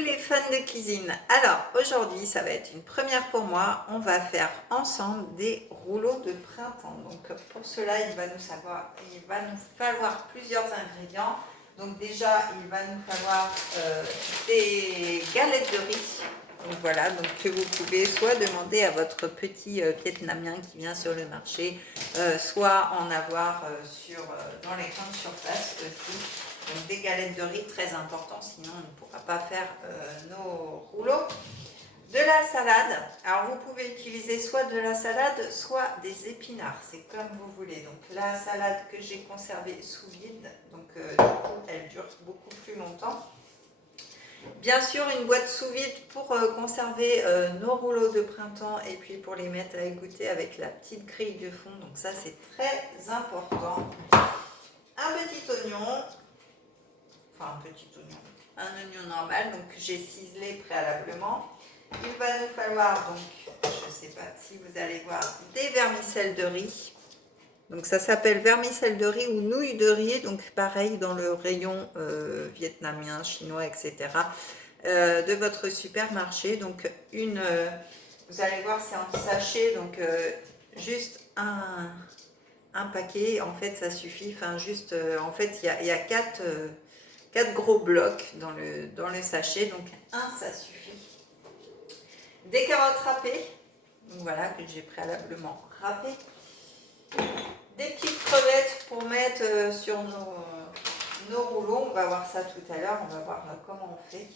les fans de cuisine. Alors aujourd'hui ça va être une première pour moi. On va faire ensemble des rouleaux de printemps. Donc pour cela il va nous falloir plusieurs ingrédients. Donc déjà il va nous falloir des galettes de riz. Donc voilà, donc que vous pouvez soit demander à votre petit Vietnamien qui vient sur le marché, soit en avoir dans les grandes surfaces aussi. Donc des galettes de riz, très important, sinon on ne pourra pas faire nos rouleaux. De la salade, alors vous pouvez utiliser soit de la salade, soit des épinards, c'est comme vous voulez. Donc la salade que j'ai conservée sous vide, donc du coup elle dure beaucoup plus longtemps. Bien sûr une boîte sous vide pour conserver nos rouleaux de printemps et puis pour les mettre à égoutter avec la petite grille de fond, donc ça c'est très important. Un petit oignon. Enfin un petit oignon, un oignon normal, donc que j'ai ciselé préalablement. Il va nous falloir donc, je ne sais pas si vous allez voir, des vermicelles de riz. Donc ça s'appelle vermicelle de riz ou nouilles de riz, donc pareil dans le rayon vietnamien, chinois, etc. De votre supermarché. Donc vous allez voir c'est en sachet, donc juste un paquet, en fait ça suffit. Enfin juste, en fait il y a 4 gros blocs dans le sachet, donc ça suffit. Des carottes râpées, donc voilà, que j'ai préalablement râpées. Des petites crevettes pour mettre sur nos rouleaux, on va voir ça tout à l'heure, on va voir comment on fait.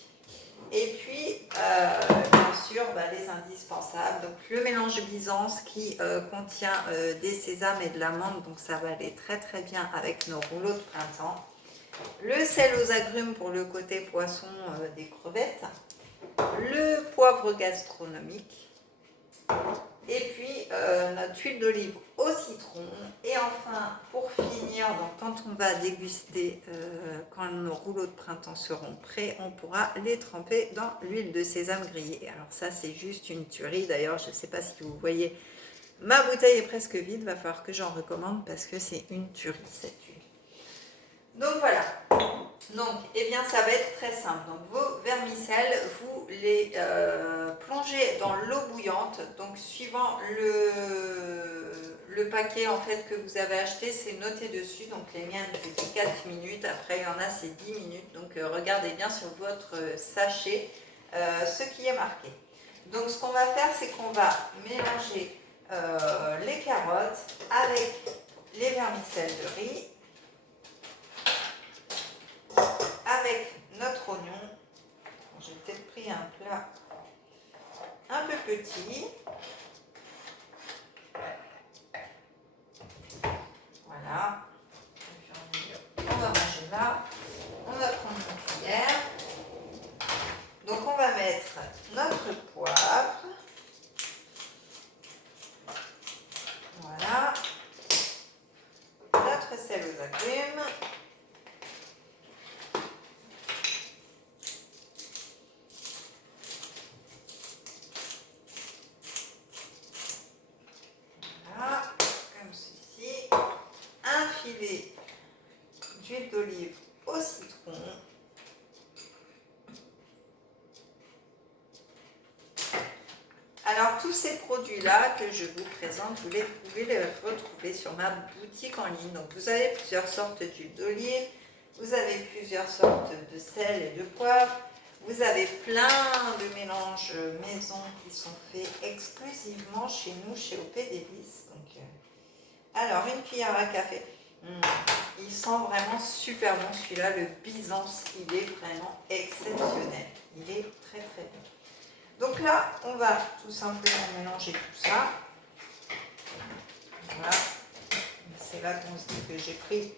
Et puis, bien sûr, les indispensables, donc le mélange Byzance qui contient des sésames et de l'amande, donc ça va aller très très bien avec nos rouleaux de printemps. Le sel aux agrumes pour le côté poisson des crevettes, le poivre gastronomique, et puis notre huile d'olive au citron. Et enfin, pour finir, donc quand on va déguster, quand nos rouleaux de printemps seront prêts, on pourra les tremper dans l'huile de sésame grillée. Alors ça, c'est juste une tuerie. D'ailleurs, je ne sais pas si vous voyez, ma bouteille est presque vide. Il va falloir que j'en recommande parce que c'est une tuerie cette huile. Donc voilà. Donc, eh bien, ça va être très simple. Donc, vos vermicelles, vous les plongez dans l'eau bouillante. Donc, suivant le paquet en fait que vous avez acheté, c'est noté dessus. Donc, les miennes, c'était 4 minutes. Après, il y en a, c'est 10 minutes. Donc, regardez bien sur votre sachet ce qui est marqué. Donc, ce qu'on va faire, c'est qu'on va mélanger les carottes avec les vermicelles de riz, avec notre oignon. J'ai peut-être pris un plat un peu petit. Voilà. On va manger là. On va prendre une cuillère. Donc on va mettre notre poivre. Voilà. Notre sel aux agrumes. D'huile d'olive au citron. Alors tous ces produits-là que je vous présente, vous pouvez les retrouver sur ma boutique en ligne. Donc vous avez plusieurs sortes d'huile d'olive, vous avez plusieurs sortes de sel et de poivre, vous avez plein de mélanges maison qui sont faits exclusivement chez nous, chez OP Délices. Donc, alors une cuillère à café. Il sent vraiment super bon celui-là, le Byzance, il est vraiment exceptionnel. Il est très très bon. Donc là, on va tout simplement mélanger tout ça. Voilà. C'est là qu'on se dit que j'ai pris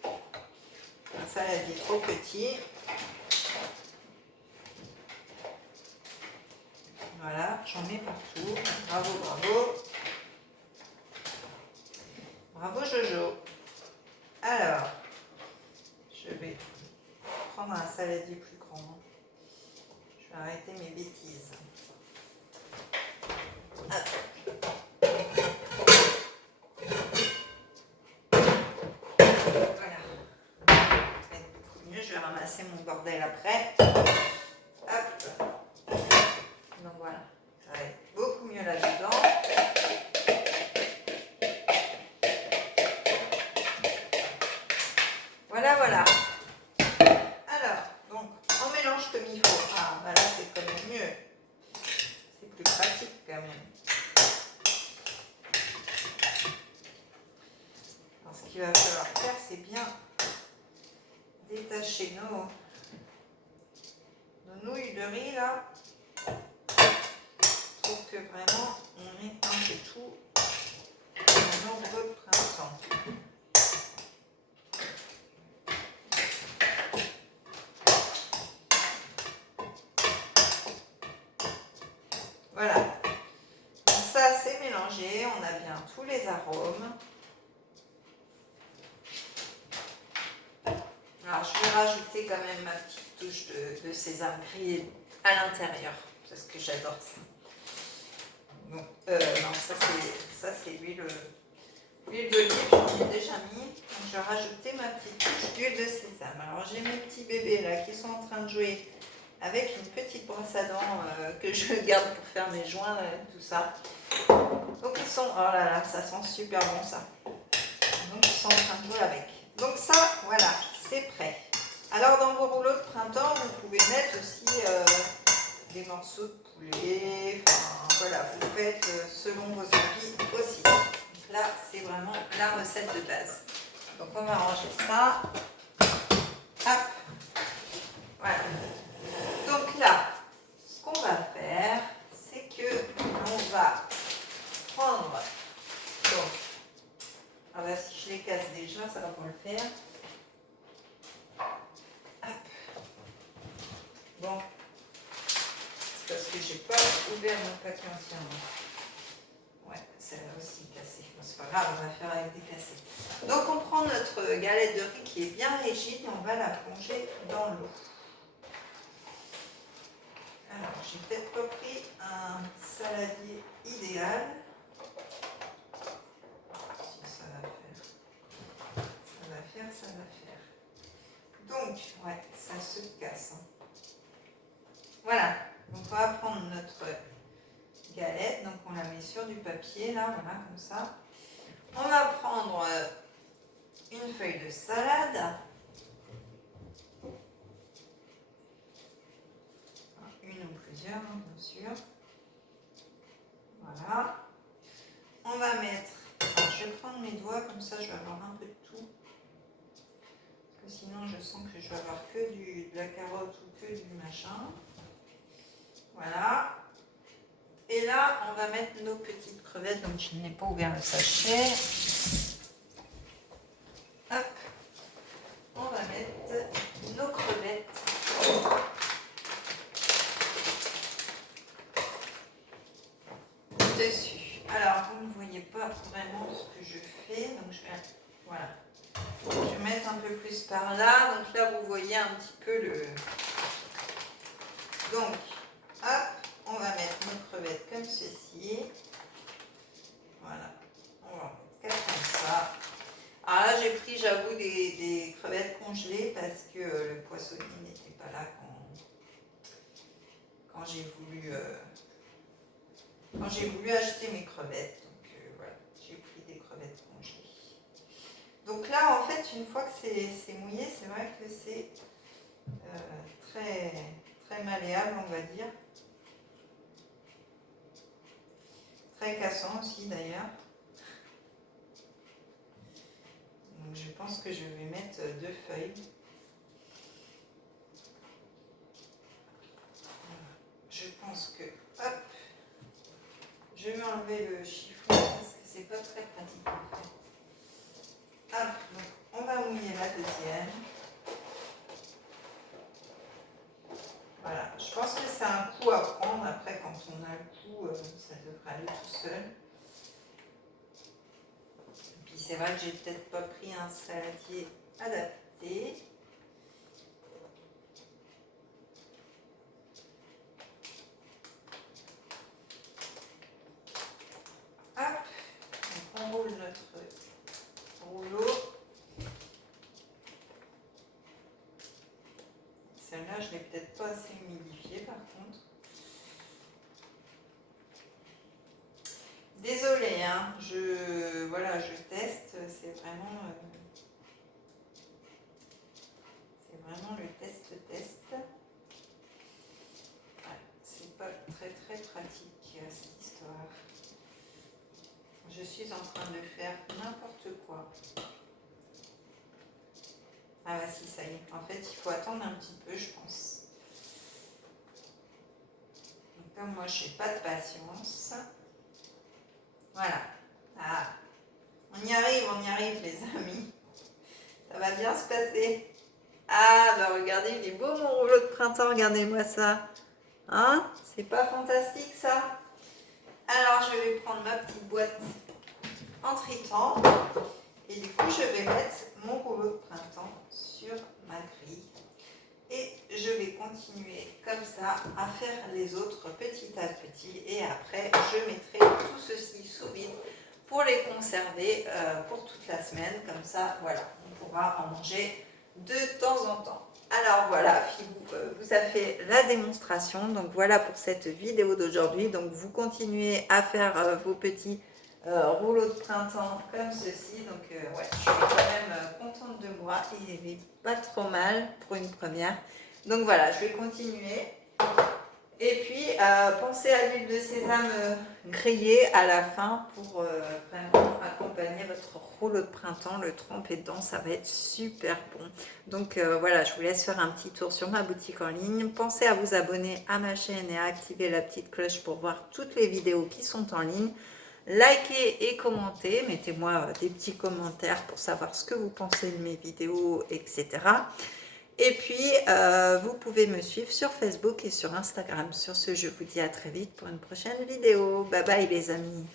un saladier trop petit. Voilà, j'en mets partout. Bravo, bravo. Bravo Jojo. Alors, je vais prendre un saladier plus grand. Je vais arrêter mes bêtises. Voilà. Je vais ramasser mon bordel après. Hop. mélanger nos nouilles de riz là. Pour que vraiment on ait un peu tout un nombreux printemps. Voilà. Donc ça c'est mélangé, on a bien tous les arômes. Alors je vais rajouter quand même ma petite touche de sésame grillé à l'intérieur parce que j'adore ça. Donc, non, ça c'est l'huile d'olive, j'en ai déjà mis. Donc, je vais rajouter ma petite touche d'huile de sésame. Alors j'ai mes petits bébés là qui sont en train de jouer avec une petite brosse à dents que je garde pour faire mes joints, tout ça. Donc ils sont, oh là là, ça sent super bon ça. Donc ils sont en train de jouer avec. Donc ça, voilà, c'est prêt. Alors dans vos rouleaux de printemps, vous pouvez mettre aussi des morceaux de poulet. Enfin voilà, vous faites selon vos envies aussi. Donc là, c'est vraiment la recette de base. Donc on va ranger ça. Hop. Voilà. Donc là, ce qu'on va faire, c'est que on va prendre. Donc, ah bah, si je les casse déjà, ça va pas le faire. Hop. Bon, c'est parce que j'ai pas ouvert mon paquet entièrement. Ouais, celle-là aussi cassée. Bon, c'est pas grave, on va faire avec des cassés. Donc on prend notre galette de riz qui est bien rigide et on va la plonger dans l'eau. Alors, j'ai peut-être pas pris un saladier idéal. Si ça va faire. Ça va faire, ça va faire. Donc, ouais, ça se casse. Voilà. Donc, on va prendre notre galette. Donc, on la met sur du papier, là, voilà, comme ça. On va prendre une feuille de salade. Une ou plusieurs, hein, bien sûr. Voilà. On va mettre, alors je vais prendre mes doigts, comme ça je vais avoir un peu de tout. Parce que sinon je sens que je vais avoir que de la carotte ou que du machin. Voilà. Et là, on va mettre nos petites crevettes, donc je n'ai pas ouvert le sachet. Hop. On va mettre nos crevettes. Dessus. Alors, vous ne voyez pas vraiment ce que je fais, donc je vais, voilà. Je vais mettre un peu plus par là, donc là vous voyez un petit peu le... Donc, hop, on va mettre nos crevettes comme ceci. Voilà, on va en mettre 4 comme ça. Alors là j'ai pris, j'avoue, des crevettes congelées parce que le poissonnier n'était pas là quand j'ai voulu acheter mes crevettes. Donc voilà, j'ai pris des crevettes congelées. Donc là, en fait, une fois que c'est mouillé, c'est vrai que c'est très, très malléable, on va dire. Très cassant aussi, d'ailleurs. Donc je pense que je vais mettre 2 feuilles. Je pense que, hop, je vais enlever le chiffon parce que c'est pas très pratique en fait. Hop, donc on va mouiller la deuxième. Voilà, je pense que c'est un coup à prendre. Après, quand on a le coup, ça devrait aller tout seul. Et puis c'est vrai que j'ai peut-être pas pris un saladier adapté. Hop, donc on roule notre rouleau. Celle-là, je ne l'ai peut-être pas assez humidifiée par contre. Désolée, hein, voilà, je teste, c'est vraiment le test. Ouais, c'est pas très très pratique cette histoire. Je suis en train de faire n'importe quoi. Ah bah si, ça y est. En fait, il faut attendre un petit peu, je pense. Donc comme moi, je n'ai pas de patience. Voilà. Ah. On y arrive, les amis. Ça va bien se passer. Ah, bah regardez, il est beau mon rouleau de printemps, regardez-moi ça. Hein? C'est pas fantastique ça? Alors, je vais prendre ma petite boîte en tritant. Et du coup, je vais mettre mon rouleau de printemps sur ma grille. Et je vais continuer comme ça à faire les autres petit à petit. Et après, je mettrai tout ceci sous vide pour les conserver pour toute la semaine. Comme ça, voilà, on pourra en manger de temps en temps. Alors voilà, Philou vous a fait la démonstration. Donc voilà pour cette vidéo d'aujourd'hui. Donc vous continuez à faire vos petits rouleaux de printemps comme ceci. Donc ouais, je suis quand même contente de moi. Il est pas trop mal pour une première. Donc voilà, je vais continuer. Et puis, pensez à l'huile de sésame grillée à la fin pour vraiment accompagner votre rouleau de printemps. Le tremper dedans, ça va être super bon. Donc voilà, je vous laisse faire un petit tour sur ma boutique en ligne. Pensez à vous abonner à ma chaîne et à activer la petite cloche pour voir toutes les vidéos qui sont en ligne. Likez et commentez. Mettez-moi des petits commentaires pour savoir ce que vous pensez de mes vidéos, etc. Et puis, vous pouvez me suivre sur Facebook et sur Instagram. Sur ce, je vous dis à très vite pour une prochaine vidéo. Bye bye les amis.